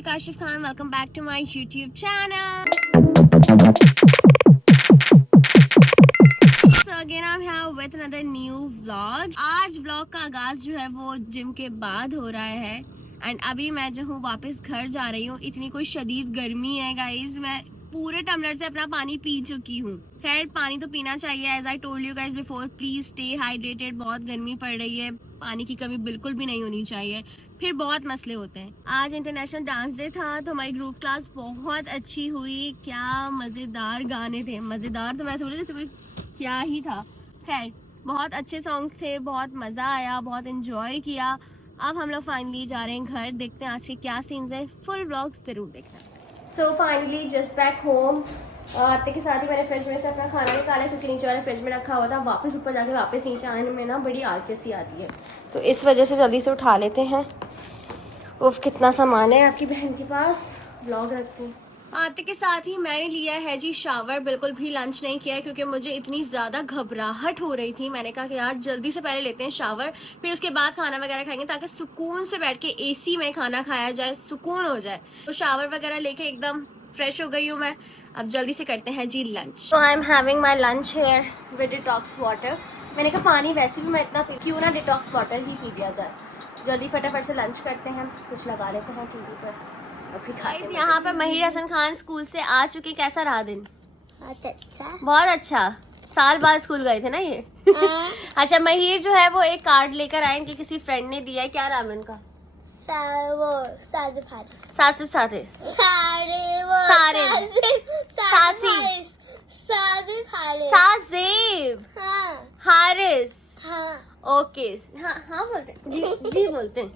Lovely Kashif Khan. Welcome back to my YouTube channel. So again I'm here with another new vlog. आज vlog का आगाज जो है वो जिम के बाद हो रहा है एंड अभी मैं जो हूँ वापस घर जा रही हूँ। इतनी कोई शदीद गर्मी है गाइज, मैं पूरे टम्बलर से अपना पानी पी चुकी हूँ। खैर पानी तो पीना चाहिए, as I told you guys before, please stay hydrated. बहुत गर्मी पड़ रही है, पानी की कमी बिल्कुल भी नहीं होनी चाहिए, फिर बहुत मसले होते हैं। आज इंटरनेशनल डांस डे था तो हमारी ग्रुप क्लास बहुत अच्छी हुई। क्या मजेदार गाने थे, मजेदार तो मैं थोड़ी सी क्या ही था। खैर बहुत अच्छे सॉन्ग्स थे, बहुत मजा आया, बहुत एंजॉय किया। अब हम लोग फाइनली जा रहे हैं घर, देखते हैं आज के क्या सीन्स है। फुल व्लॉग्स जरूर देखना। So finally just back home. आते के साथ ही मैंने फ्रिज में से अपना खाना निकाला क्योंकि नीचे वाले फ्रिज में रखा हुआ था। वापस ऊपर जाके वापस नीचे आने में ना बड़ी आलस सी आती है, तो इस वजह से जल्दी से उठा लेते हैं। उफ कितना सामान है आपकी बहन के पास, व्लॉग रखती हूँ। आते के साथ ही मैंने लिया है जी शावर। बिल्कुल भी लंच नहीं किया क्योंकि मुझे इतनी ज़्यादा घबराहट हो रही थी। मैंने कहा कि यार जल्दी से पहले लेते हैं शावर, फिर उसके बाद खाना वगैरह खाएंगे ताकि सुकून से बैठ के एसी में खाना खाया जाए, सुकून हो जाए। तो शावर वगैरह लेके एकदम फ्रेश हो गई हूँ मैं। अब जल्दी से करते हैं जी लंच। तो I am having my lunch here with detox water. मैंने कहा पानी वैसे भी मैं इतना पी, क्यों ना डिटॉक्स वाटर ही पी लिया जाए। जल्दी फटाफट से लंच करते हैं, कुछ लगा लेते हैं टीवी पर। यहाँ पर महिर हसन खान स्कूल से आ चुके। कैसा रहा दिन? बहुत अच्छा। बहुत अच्छा। साल बाद स्कूल गए थे ना ये। अच्छा महिर जो है वो एक कार्ड लेकर आए, इनके किसी फ्रेंड ने दिया है। क्या नाम है इनका? साजिब हारिस। ओके हाँ बोलते जी बोलते हैं।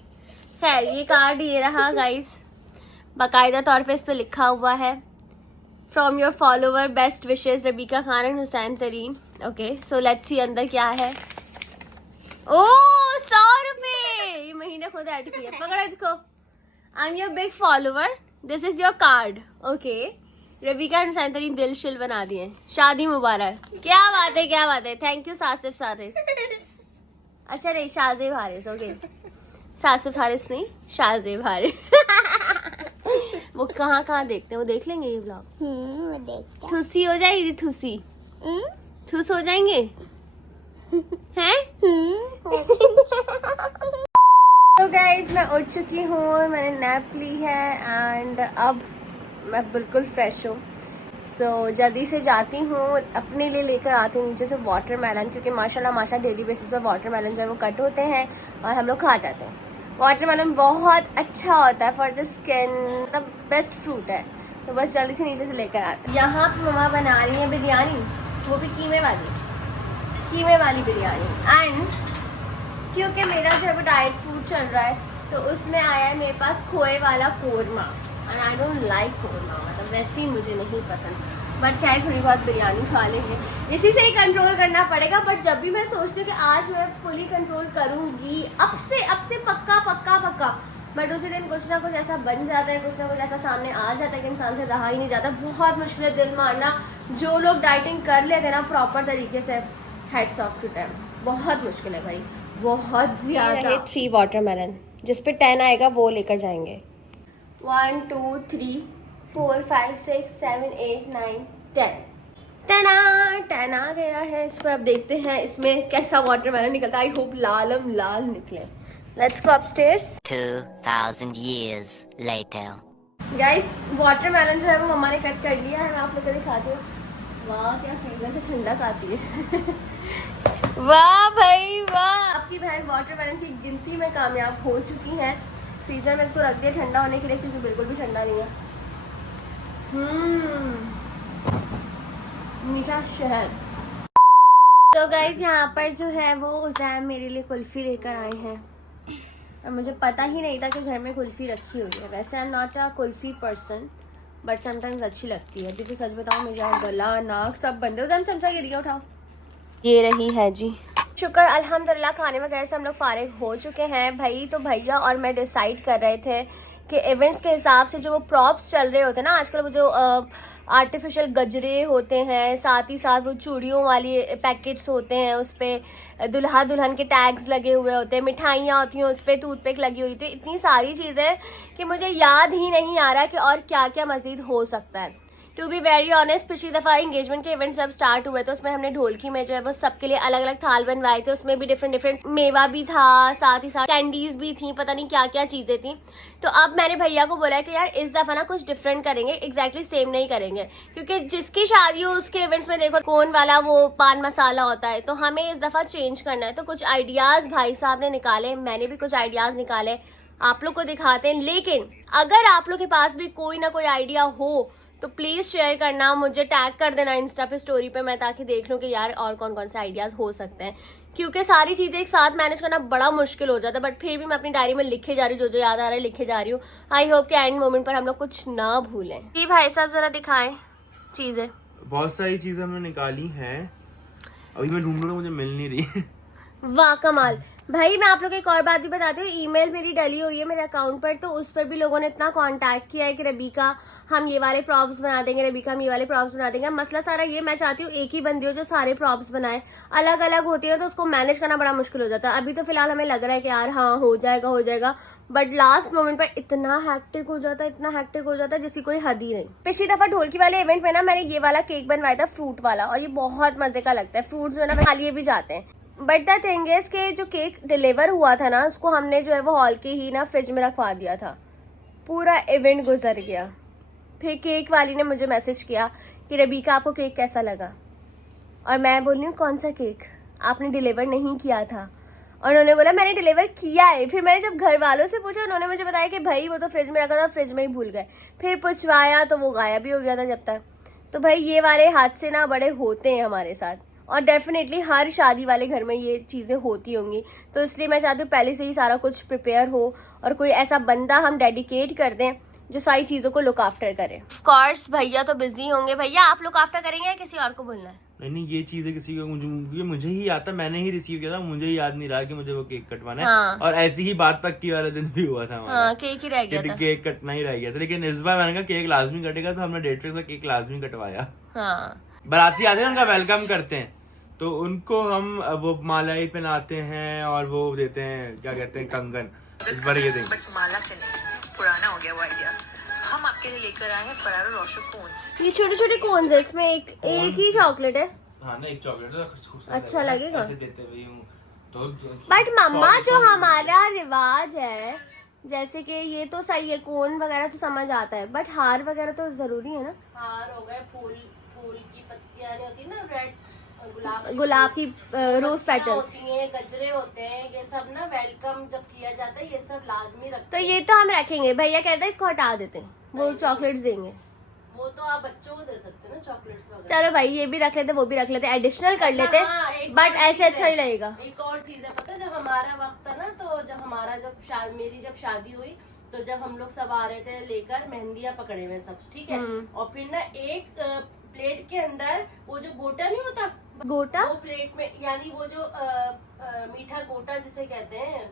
खैर ये कार्ड ये रहा गाइस, बाकायदा तौर पे इस पे लिखा हुआ है from your follower best wishes Rabika Khan and Hussain Tareen. Okay so let's see अंदर क्या है। ओ 100 रुपए ये महीने खुद ऐड किया। पकड़ो इसको। I am your big follower, this is your card. Okay रबीका and Hussain तरीन दिल शिल बना दिए। शादी मुबारक। क्या बात है, क्या बात है। Thank you Sasif Haris. अच्छा नहीं शाहजेब हारिस। ओके सासिफ हारिस नहीं शाहजेब हारिस। वो कहाँ देखते हैं, वो देख लेंगे ये ब्लॉग। थुसी हो जाएगी, थुसी थुस हो जाएंगे हैं। तो गाइस मैं उठ चुकी हूँ, मैंने नैप ली है एंड अब मैं बिल्कुल फ्रेश हूँ। सो जल्दी से जाती हूँ, अपने लिए लेकर आती हूँ नीचे से वाटरमेलन, क्योंकि माशाल्लाह डेली बेसिस पर वाटरमेलन जो है वो कट होते हैं और हम लोग खा जाते हैं। वाटरमेलन बहुत अच्छा होता है फॉर द स्किन, मतलब बेस्ट फ्रूट है। तो बस जल्दी से नीचे से लेकर आते हैं। यहाँ पे मम्मा बना रही है बिरयानी, वो भी कीमे वाली बिरयानी। एंड क्योंकि मेरा जो है वो डाइट फूड चल रहा है तो उसमें आया है मेरे पास खोए वाला korma and I don't like korma, मतलब वैसे ही मुझे नहीं पसंद। बट खैर थोड़ी बहुत बिरयानी खा लेंगे, इसी से ही कंट्रोल करना पड़ेगा। बट जब भी मैं सोचती हूँ कि आज मैं फुली कंट्रोल करूँगी, अब से पक्का। बट उसी दिन कुछ ना कुछ ऐसा बन जाता है, कुछ ना कुछ ऐसा सामने आ जाता है कि इंसान से रहा ही नहीं जाता। बहुत मुश्किल है दिल मारना। जो लोग डाइटिंग कर लेते हैं ना प्रॉपर तरीके से, हेड्स ऑफ टू देम। बहुत मुश्किल है भाई, बहुत ज्यादा। 3 वाटरमेलन जिस पे 10 आएगा वो लेकर जाएंगे। 1 2 3 4 5 6 7 8 9 10 10 आ गया है। इस पर अब देखते हैं इसमें कैसा वाटरमेलन निकलता है। आई होप लाल निकले। Let's go upstairs. 2000 years later. Guys watermelon जो है वो मम्मा ने कट कर लिया है, मैं आप लोगों को दिखाती हूँ। वाह क्या फ्रीजर से ठंडक आती है। वाह भाई वाह। आपकी बहन वाटरमेलन की गिनती में कामयाब हो चुकी है। फ्रीजर में इसको रख दिया ठंडा होने के लिए क्योंकि बिल्कुल भी ठंडा नहीं है। मीठा शहर। तो गाइज यहाँ पर जो है वो उज़ैम मेरे लिए कुल्फी लेकर आए हैं और मुझे पता ही नहीं था कि घर में कुल्फी रखी हुई है। वैसे I am not a kulfi person but sometimes अच्छी लगती है। क्योंकि सच बताऊँ मेरा गला नाक सब बंद है। उज़ैम चमचा गिर गया, उठाओ। ये रही है जी। शुक्र अल्हम्दुलिल्लाह खाने वगैरह से हम लोग फारिग हो चुके हैं। भाई तो भैया और मैं डिसाइड कर रहे थे कि इवेंट्स के हिसाब से जो वो प्रॉप्स चल रहे होते हैं ना आजकल, वो जो आर्टिफिशियल गजरे होते हैं, साथ ही साथ वो चूड़ियों वाली पैकेट्स होते हैं, उस पे दुल्हा दुल्हन के टैग्स लगे हुए होते हैं, मिठाइयाँ होती हैं, उस पे टूथपिक लगी हुई थी। इतनी सारी चीजें कि मुझे याद ही नहीं आ रहा कि और क्या क्या मजीद हो सकता है। टू बी वेरी ऑनेस्ट, पिछली दफा एंगेजमेंट के इवेंट्स जब स्टार्ट हुए तो उसमें हमने ढोलकी में जो है वो सबके लिए अलग अलग थाल बनवाए थे। उसमें भी डिफरेंट डिफरेंट मेवा भी था, साथ ही साथ कैंडीज भी थी, पता नहीं क्या क्या चीजें थी। तो अब मैंने भैया को बोला कि यार इस दफा ना कुछ डिफरेंट करेंगे, एग्जैक्टली सेम नहीं करेंगे, क्योंकि जिसकी शादी हो उसके इवेंट्स में देखो कोन वाला वो पान मसाला होता है। तो हमें इस दफा चेंज करना है। तो कुछ आइडियाज भाई साहब ने निकाले, मैंने भी कुछ आइडियाज निकाले, आप लोग को दिखाते हैं। लेकिन अगर आप लोग के पास भी कोई ना कोई आइडिया हो तो प्लीज शेयर करना, मुझे टैग कर देना इंस्टा पे स्टोरी पे, मैं ताकि देख लूं कि यार और कौन कौन से आइडियाज हो सकते हैं। क्योंकि सारी चीजें एक साथ मैनेज करना बड़ा मुश्किल हो जाता है, बट फिर भी मैं अपनी डायरी में लिखे जा रही हूँ, जो याद आ रहा है लिखे जा रही हूँ। आई होप कि एंड मोमेंट पर हम लोग कुछ ना भूलें। जी भाई साहब जरा दिखाएं चीजें। बहुत सारी चीजें हमने निकाली हैं, अभी मैं ढूंढ रहा हूँ, मुझे मिल नहीं रही। वाह कमाल। भाई मैं आप लोग को एक और बात भी बताती हूँ, ईमेल मेरी डली हुई है मेरे अकाउंट पर, तो उस पर भी लोगों ने इतना कांटेक्ट किया है कि रबीका हम ये वाले प्रॉप्स बना देंगे, रबीका हम ये वाले प्रॉप्स बना देंगे। मसला सारा ये, मैं चाहती हूँ एक ही बंदी हो जो सारे प्रॉप्स बनाए। अलग अलग होती है तो उसको मैनेज करना बड़ा मुश्किल हो जाता है। अभी तो फिलहाल हमें लग रहा है कि यार हाँ हो जाएगा, बट लास्ट मोमेंट पर इतना हैक्टिक हो जाता है जिसकी कोई हद ही नहीं। पिछली दफा ढोलकी वाले इवेंट में ना मैंने ये वाला केक बनवाया था, फ्रूट वाला, और ये बहुत मजे का लगता है। फ्रूट जो है ना खा लिए भी जाते हैं। बट द थिंग इज के जो केक डिलीवर हुआ था ना, उसको हमने जो है वो हॉल के ही ना फ्रिज में रखवा दिया था। पूरा इवेंट गुजर गया। फिर केक वाली ने मुझे मैसेज किया कि रबीका आपको केक कैसा लगा, और मैं बोल रही हूँ कौन सा केक, आपने डिलीवर नहीं किया था। और उन्होंने बोला मैंने डिलीवर किया है। फिर मैंने जब घर वालों से पूछा, उन्होंने मुझे बताया कि भाई वो तो फ्रिज में रखा था, फ्रिज में ही भूल गए। फिर पूछवाया तो वो गायब भी हो गया था जब तक। तो भाई ये वाले हादसे ना बड़े होते हैं हमारे साथ, और डेफिनेटली हर शादी वाले घर में ये चीजें होती होंगी। तो इसलिए मैं चाहती हूँ पहले से ही सारा कुछ प्रिपेयर हो, और कोई ऐसा बंदा हम डेडिकेट कर दें जो सारी चीजों को लुक आफ्टर करे। ऑफ कोर्स भैया तो बिजी होंगे। भैया आप लुक आफ्टर करेंगे या किसी और को बोलना है? नहीं, ये चीजें किसी को मुझे ही आता, मैंने ही रिसीव किया था, मुझे ही याद नहीं रहा कि मुझे वो केक कटवाना है। हाँ। और ऐसी ही बात पक्की वाले दिन भी हुआ था हमारा। हाँ, केक ही रह गया था, केक कटना ही रह गया था। लेकिन इस बार मैंने कहा केक लाजमी कटेगा, तो हमने डेट फिक्स केक लाजमी कटवाया। हाँ। बाराती आते हैं, उनका वेलकम करते हैं, तो उनको हम वो मालाई पहनाते हैं और वो देते हैं, क्या कहते हैं, कंगन। इस बार ये देंगे, बट माला से नहीं, पुराना हो गया वो आइडिया। हम आपके लिए लेकर आए हैं फरारो रोशो कोन्स। ये छोटे छोटे कोन्स है, इसमें एक ही चॉकलेट है। हाँ ना, एक चॉकलेट तो अच्छा लगेगा। ऐसे देते हुए हूँ तो। बट मम्मा जो हमारा रिवाज है, जैसे कि ये तो सही है, कोन वगैरह तो समझ आता है, बट हार वगैरह तो जरूरी है ना। हार हो गए, फूल की पत्तियां नहीं होती ना, रेड गुलाब की रोज पेटल होती हैं, गजरे होते हैं, ये सब ना वेलकम जब किया जाता है ये सब लाजमी रखते तो ये तो हम रखेंगे। भैया कहता है इसको हटा देते हैं, वो चॉकलेट्स देंगे। हैं। वो तो आप बच्चों को दे सकते हैं ना, चॉकलेट्स वगैरह। चलो भाई ये भी रख लेते, वो भी रख लेते, एडिशनल कर लेते, हाँ, एक बट और ऐसे चीज़ अच्छा है। ही लगेगा। एक और चीज है, पता है, जब हमारा वक्त था ना, तो जब हमारा मेरी जब शादी हुई, तो जब हम लोग सब आ रहे थे लेकर मेहंदियां पकड़े हुए सब, ठीक है, और फिर ना एक प्लेट के अंदर वो जो गोटा नहीं होता, गोटा वो प्लेट में, यानी वो जो मीठा गोटा जिसे कहते हैं,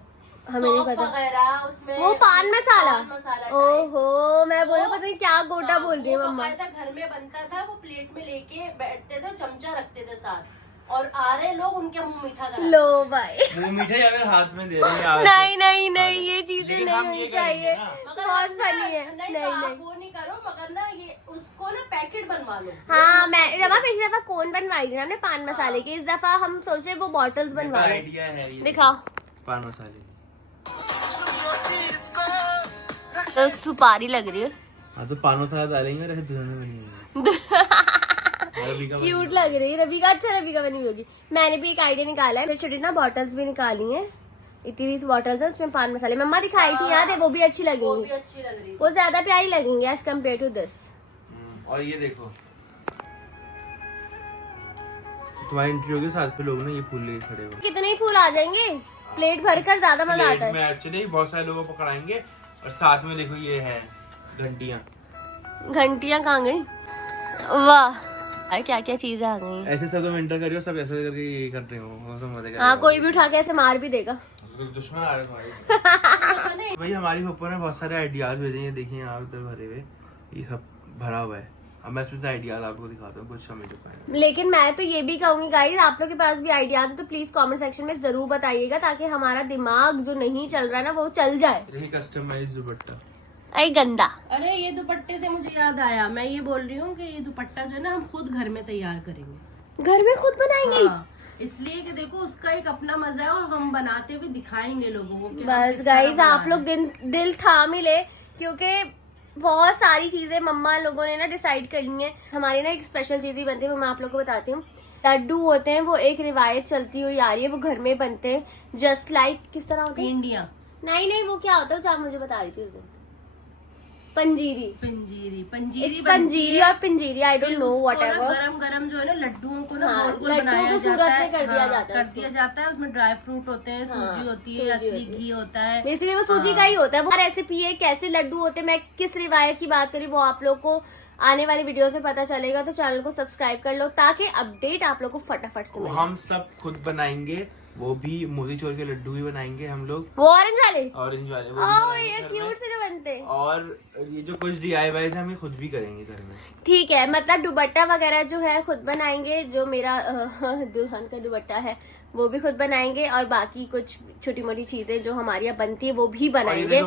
हमें नहीं सौंफ पता। वगैरह उसमें, वो पान मसाला। type। ओहो, मैं बोला वो- पता नहीं क्या गोटा बोल रही है वो मम्मा। बाकायदा घर में बनता था, वो प्लेट में लेके बैठते थे, चमचा रखते थे साथ, और आ रहे लोग उनके मुंह मीठा करा। लो भाई वो मीठा या फिर हाथ में दे रहे हैं आप। नहीं ये चीजें लेकिन नहीं हम होनी ये चाहिए। करेंगे ना। मगर बहुत हम ना- फनी है। नहीं, नहीं तो आप नहीं वो नहीं करो, मगर ना ये उसको ना पैकेट बनवा लो। हाँ, मैं रमा पिछली दफा कोन बनवाई थी हमने पान मसाले की, इस दफा हम सोच रहे वो बॉटल्स बनवा लें। आइडिया है ये, दिखाओ पान मसाले। तो सुपारी लग रही है, हाँ तो पान मसाला डालेंगे और ऐसे दुल्हन बनेंगे। क्यूट लग रही है रबीका। अच्छा रबीका बनी हुई होगी। मैंने भी एक आइडिया निकाला है, छोटी ना बॉटल्स भी निकाली हैं, इतनी सी बॉटल्स है, उसमें पान मसाले मम्मा दिखाई थी, याद है, वो भी अच्छी वो भी लगेंगी, अच्छी लग रही। वो ज्यादा प्यारी लगेंगी एज कम्पेयर टू दिस। और ये देखो, तुम्हारी एंट्री होगी, साथ पे लोग ना ये फूल लेके खड़े हो। कितने ही फूल आ जाएंगे, प्लेट भर कर ज्यादा मजा आता है। में एक्चुअली बहुत सारे लोगों को पकड़ाएंगे, और साथ में देखो ये है घंटियां। घंटियां कहाँ गई? वाह यार क्या क्या चीजें आ गई। ऐसे सब तुम एंटर करियो, सब ऐसे करके ये कर रहे हो, सब मजे कर रहे हाँ, हो। कोई भी उठा के ऐसे मार भी देगा। दुश्मन आ रहे तुम्हारे। भाई हमारी पप्पा ने बहुत सारे आइडियाज भेजे हैं, देखिए यहाँ इधर भरे हुए, ये सब भरा हुआ है। अब मैं इसमें आइडियाज आपको दिखाता हूँ कुछ समझ पाए। लेकिन मैं तो ये भी कहूंगी गाइस, आप लोग के पास भी आइडियाज है तो प्लीज कमेंट सेक्शन में जरूर बताइएगा, ताकि हमारा दिमाग जो नहीं चल रहा है ना वो चल जाए। यही कस्टमाइज दुपट्टा। अरे गंदा। अरे ये दुपट्टे से मुझे याद आया, मैं ये बोल रही हूँ कि ये दुपट्टा जो है ना हम खुद घर में तैयार करेंगे, घर में खुद बनाएंगे। हाँ, इसलिए कि देखो उसका एक अपना मजा है और हम बनाते हुए दिखाएंगे लोगों को कि हम बस किस तरह गाइस बना आप लोग दिल थाम ही ले, क्योंकि बहुत सारी चीजें मम्मा लोगों ने ना डिसाइड करनी है। हमारी ना एक स्पेशल चीज ही बनती है, वो मैं आप लोग को बताती हूँ। लड्डू होते हैं, वो एक रिवायत चलती हुई आ रही है, वो घर में बनते हैं जस्ट लाइक किस तरह होते हैं? भिंडियाँ। नहीं वो क्या होता है, आप मुझे बता रही थी उसे। पंजीरी। पंजीरी पंजीरी It's पंजीरी और पिंजीरी, आई डोंट नो व्हाटएवर। गरम गरम जो है ना लड्डुओं को ना हाँ, गोल गोल लड्डू बनाया को जाता सूरत है, में कर दिया जाता है कर दिया जाता है। उसमें ड्राई फ्रूट होते हैं, सूजी होती है, सूजी असली होती है। घी होता है। बेसिकली वो सूजी का ही होता है। वो रेसिपी है, कैसे लड्डू होते हैं, मैं किस रिवायत की बात करी वो आप लोग को आने वाली वीडियोस में पता चलेगा। तो चैनल को सब्सक्राइब कर लो ताकि अपडेट आप लोग को फटाफट से मिले। हम सब खुद बनाएंगे, वो भी मोतीचूर के लड्डू भी बनाएंगे हम लोग, वो ऑरेंज वाले। ऑरेंज वाले वो भी ओह बनाएंगे ये घर में। क्यूट से जो बनते हैं। और ये जो कुछ DIYs हम ये खुद भी करेंगे घर में। ठीक है, मतलब दुपट्टा वगैरह जो है खुद बनाएंगे, जो मेरा दुल्हन का दुपट्टा है वो भी खुद बनाएंगे, और बाकी कुछ छोटी मोटी चीजें जो हमारी यहाँ बनती है वो भी बनाएंगे।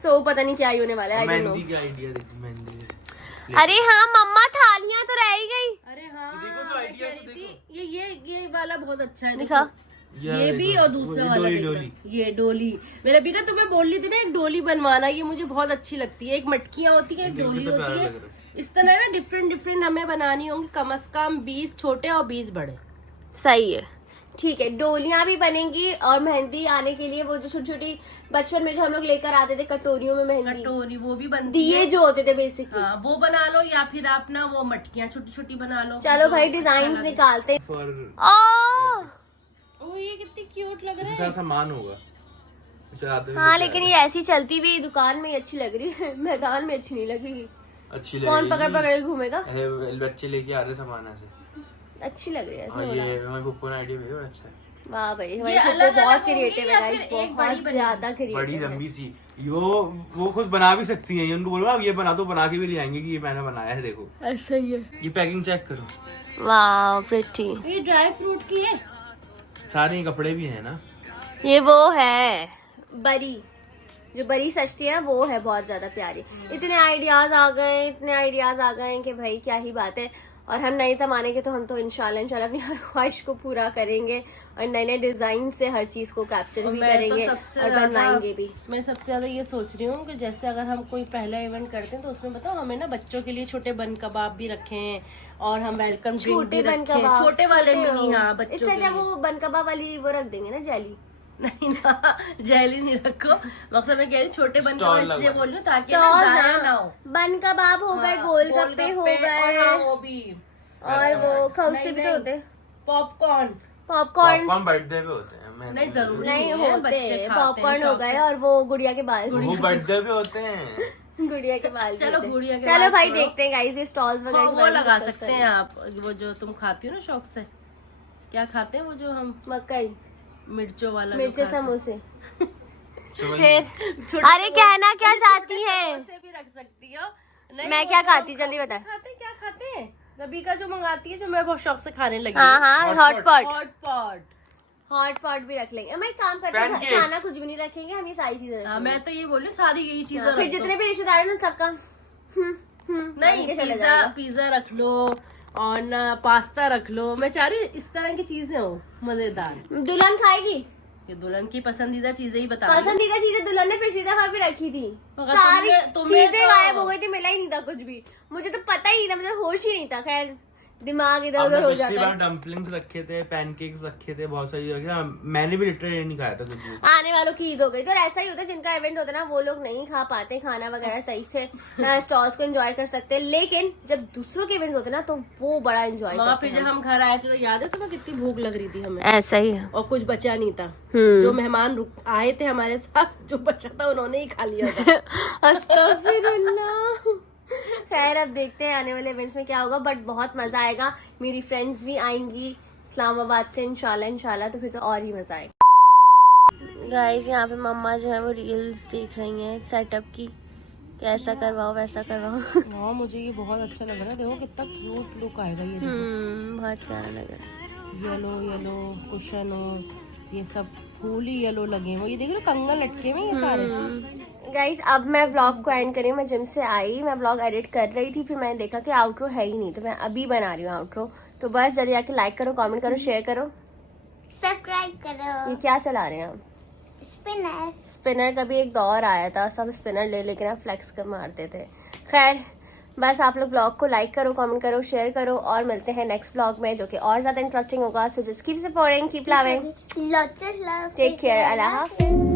सो पता नहीं क्या ही होने वाला है, I don't know। मेहंदी का आइडिया देखो, मेहंदी। अरे हाँ मम्मा, थालियां तो रह ही गई। अरे हाँ, देखो तो मैं आइडिया कह तो रही थी ये वाला बहुत अच्छा है। दिखा। देखो, ये भी और दूसरा वाला डोली। ये डोली। मेरा बिका तुम्हें बोल रही थी ना एक डोली बनवाना, ये मुझे बहुत अच्छी लगती है। एक मटकियां होती है, एक डोली तो होती है। इस तरह ना डिफरेंट हमें बनानी होंगी, कम से कम 20 छोटे और 20 बड़े। सही है, ठीक है। डोलियां भी बनेंगी, और मेहंदी आने के लिए वो जो छोटी छोटी बचपन में जो हम लोग लेकर आते थे कटोरियों में मेहंदी, कटोरी वो भी बनती दिए है। जो होते थे बेसिकली। हाँ, वो बना लो, या फिर आप ना वो मटकियां छोटी छोटी बना लो। चलो जो भाई अच्छा डिजाइन लगे। निकालते। ओ ये कितनी क्यूट लग रहा सारा है। सामान होगा चलाते हुए हाँ लेके लेकिन आ ये ऐसी चलती हुई दुकान में ही अच्छी लग रही है, मैदान में अच्छी नहीं लगेगी। रहे। अच्छी कौन लगेगी। पकड़ पकड़ के घूमेगा? बच्चे लेके आ रहे सामान ऐसे। अच्छी लग रही है, और ऐसे हो रहा है। ये हमारे पप्पू ने आइडिया भेजा, बड़ा अच्छा है। वाह भाई, ये हमारी अलग पप्पू बहुत अलग होंगी क्रिएटिव या है फिर गाइस, एक बड़ी बहुत बनेगी? ज्यादा बड़ी क्रिएटिव है। लंबी सी वो खुद बना भी सकती हैं। उनको बोलो आप ये बना तो बना के भी ले आएंगे कि ये मैंने बनाया है, देखो। ऐसा ही है। ये पैकिंग चेक करो। वाह प्रिटी। ये ड्राई फ्रूट की है। सारे कपड़े भी हैं ना। ये वो है बरी, जो बरी सस्ती है वो है, बहुत ज्यादा प्यारी। इतने आइडियाज आ गए कि भाई क्या ही बात है। और हम नए जमाने के, तो हम तो इंशाल्लाह अपनी हर ख्वाहिश को पूरा करेंगे, और नए नए डिजाइन से हर चीज को कैप्चर भी मैं तो करेंगे सबसे और बनवाएंगे भी। मैं सबसे ज्यादा ये सोच रही हूँ कि जैसे अगर हम कोई पहला इवेंट करते हैं तो उसमें बताओ हमें ना बच्चों के लिए छोटे बन कबाब भी रखे हैं, और हम वेलकम ड्रिंक भी छोटे बन रखे हैं। कबाब, छोटे वाले छोटे मिनी, हाँ बच्चों इससे के अच्छा लिए। वो बन कबाब वाली वो रख देंगे ना, जेली। नहीं ना, जेली नहीं रखो। मकसद मैं कह रही छोटे बन Stall कबाब इसलिए लगवा। बोल रही हूँ ताकि ना स्टॉल जाया ना हो। बन कबाब हो गए, हाँ, गोलगप्पे हो और गए, हाँ, वो भी और वो खौसे नहीं, भी तो नहीं। होते, पॉपकॉर्न। पॉपकॉर्न पॉपकॉर्न बर्थडे पे होते हैं। नहीं, जरूरी नहीं है, होते, बच्चे खाते हैं पॉपकॉर्न हो शौक गए, से। और वो गुड़िया के बाल, वो बर्थडे पे होते हैं। गुड़िया के बाल भी चलो होते हैं। गुड़िया के चलो बाल भाई छोड़ो। देखते हैं गाइस, ये स्टॉल्स वगैरह हाँ, के वो बारे में लगा discuss सकते हैं आप, वो जो तुम खाती हो ना शौक से। क्या खाते हैं वो जो हम करेंगे। मकई, मिर्चों वाला जो मिर्चे, खाते हैं। समोसे। समझ फिर छोटे अरे कहना क्या चाहती है? समोसे भी रख सकती हो। नहीं, मैं वो क्या जो खाती, हम जल्दी शौक बता। से खाते हैं, क्या खाते हैं? रबी का जो मंगाती है, जो मैं बहुत शौक से खाने लगी हाँ हूँ। हाँ, Hot hot pot, hot pot. Hot pot भी रख लेंगे। हम एक काम करते हैं, Pancakes। खाना कुछ भी नहीं रखेंगे, हम ये सारी चीजें हाँ, रखेंगे। मैं तो ये बोल रही हूँ, सारी यही चीजें फिर रख दो। जितने भी रिश्तेदार हैं ना सबका नहीं, बन के चले पिज्जा जाएगा। पिज्जा रख लो, और ना पास्ता रख लो। मैं चाह रही हूँ इस तरह की चीजें हो मजेदार। दुल्हन खाएगी, ये दुल्हन की पसंदीदा चीजें ही बता रही हूँ। पसंदीदा चीजें दुल्हन ने पिछली दफा भी रखी थी, मगर सारी तुम्हें चीजें तो- गायब हो गई थी, मिला ही नहीं था कुछ भी। मुझे तो पता ही नहीं था, मुझे होश ही नहीं था। खैर दिमाग इधर उधर हो पिछली जाता बार है। डम्पलिंग्स रखे थे, पैनकेक्स रखे थे, बहुत सारी रखे थे। मैंने भी लिटरली नहीं खाया था कुछ भी। आने वालों की ईद हो गई, तो ऐसा ही होता है, जिनका इवेंट होता है ना वो लोग नहीं खा पाते खाना वगैरह सही से, ना स्टॉल्स को एंजॉय कर सकते। लेकिन जब दूसरों के इवेंट होते हैं ना तो वो बड़ा एंजॉय वहाँ करते पे हैं। जब हम घर आए थे तो याद है तुम्हें कितनी भूख लग रही थी हमें, ऐसा ही है। और कुछ बचा नहीं था। जो मेहमान आए थे हमारे साथ, जो बचा था उन्होंने ही खा लिया था। अस्तगफिरुल्लाह। खैर अब देखते हैं आने वाले इवेंट्स में क्या होगा, बट बहुत मजा आएगा। मेरी फ्रेंड्स भी आएंगी इस्लामाबाद से इंशाल्लाह, तो फिर तो और ही मजा आएगा। गाइस यहाँ पे मम्मा जो है वो रील्स देख रही हैं सेटअप की, कि ऐसा करवाओ वैसा करवाओ। हाँ मुझे ये बहुत अच्छा लग रहा है, देखो कितना क्यूट लुक आएगा ये। बहुत प्यारा लग रहा है। येलो येलो कुशन हो, ये सब फूल ही येलो लगे हुए, ये देख रहे कंगन लटके हुए ये सारे। गाइस अब मैं व्लॉग को एंड करी, मैं जिम से आई, मैं व्लॉग एडिट कर रही थी, फिर मैंने देखा कि आउटरो है ही नहीं, तो मैं अभी बना रही हूँ आउटरो। तो बस जल्दी आके लाइक करो, कमेंट करो, शेयर करो, सब्सक्राइब करो। ये क्या चला रहे हैं हम? स्पिनर। स्पिनर का भी एक दौर आया था, सब स्पिनर ले लेकर ना फ्लेक्स कर मारते थे। खैर बस आप लोग ब्लॉग को लाइक करो, कमेंट करो, शेयर करो, और मिलते हैं नेक्स्ट ब्लॉग में जो कि और ज्यादा इंटरेस्टिंग होगा। So just keep supporting, keep loving, lots of love, take care, अल्लाह हाफिज।